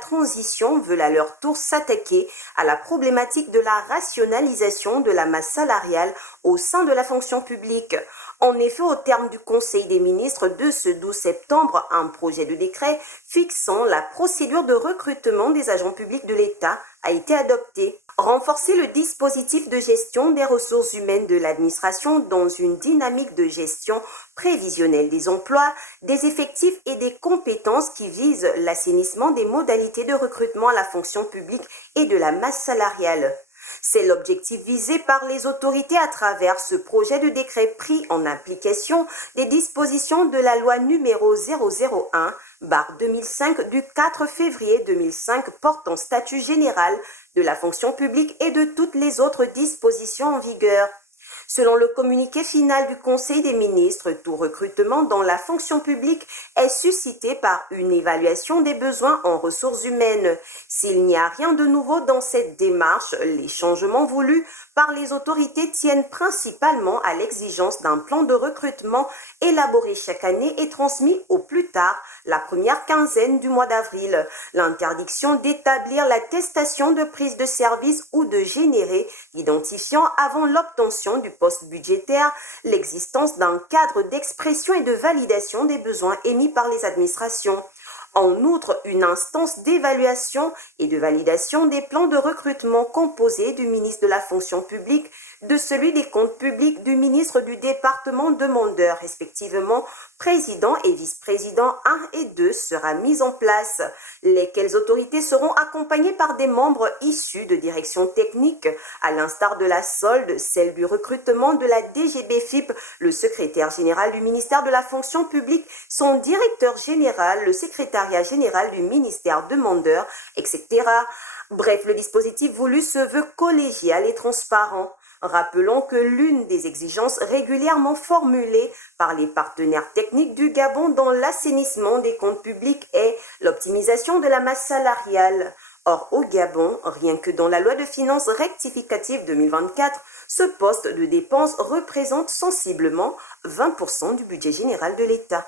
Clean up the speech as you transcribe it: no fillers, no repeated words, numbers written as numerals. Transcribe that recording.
transition veulent à leur tour s'attaquer à la problématique de la rationalisation de la masse salariale au sein de la fonction publique. En effet, au terme du Conseil des ministres de ce 12 septembre, un projet de décret fixant la procédure de recrutement des agents publics de l'État a été adopté. Renforcer le dispositif de gestion des ressources humaines de l'administration dans une dynamique de gestion prévisionnelle des emplois, des effectifs et des compétences qui visent l'assainissement des modalités de recrutement à la fonction publique et de la masse salariale. C'est l'objectif visé par les autorités à travers ce projet de décret pris en application des dispositions de la loi numéro 001/2005 du 4 février 2005 portant statut général de la fonction publique et de toutes les autres dispositions en vigueur. Selon le communiqué final du Conseil des ministres, tout recrutement dans la fonction publique est suscité par une évaluation des besoins en ressources humaines. S'il n'y a rien de nouveau dans cette démarche, les changements voulus par les autorités tiennent principalement à l'exigence d'un plan de recrutement élaboré chaque année et transmis au plus tard la première quinzaine du mois d'avril. L'interdiction d'établir l'attestation de prise de service ou de générer l'identifiant avant l'obtention du poste budgétaire, l'existence d'un cadre d'expression et de validation des besoins émis par les administrations. En outre, une instance d'évaluation et de validation des plans de recrutement composée du ministre de la fonction publique, de celui des comptes publics, du ministre du département demandeur, respectivement président et vice-président 1 et 2 sera mise en place, lesquelles autorités seront accompagnées par des membres issus de directions techniques, à l'instar de la solde, celle du recrutement de la DGBFIP, le secrétaire général du ministère de la fonction publique, son directeur général, le secrétariat général du ministère demandeur, etc. Bref, le dispositif voulu se veut collégial et transparent. Rappelons que l'une des exigences régulièrement formulées par les partenaires techniques du Gabon dans l'assainissement des comptes publics est l'optimisation de la masse salariale. Or, au Gabon, rien que dans la loi de finances rectificative 2024, ce poste de dépense représente sensiblement 20% du budget général de l'État.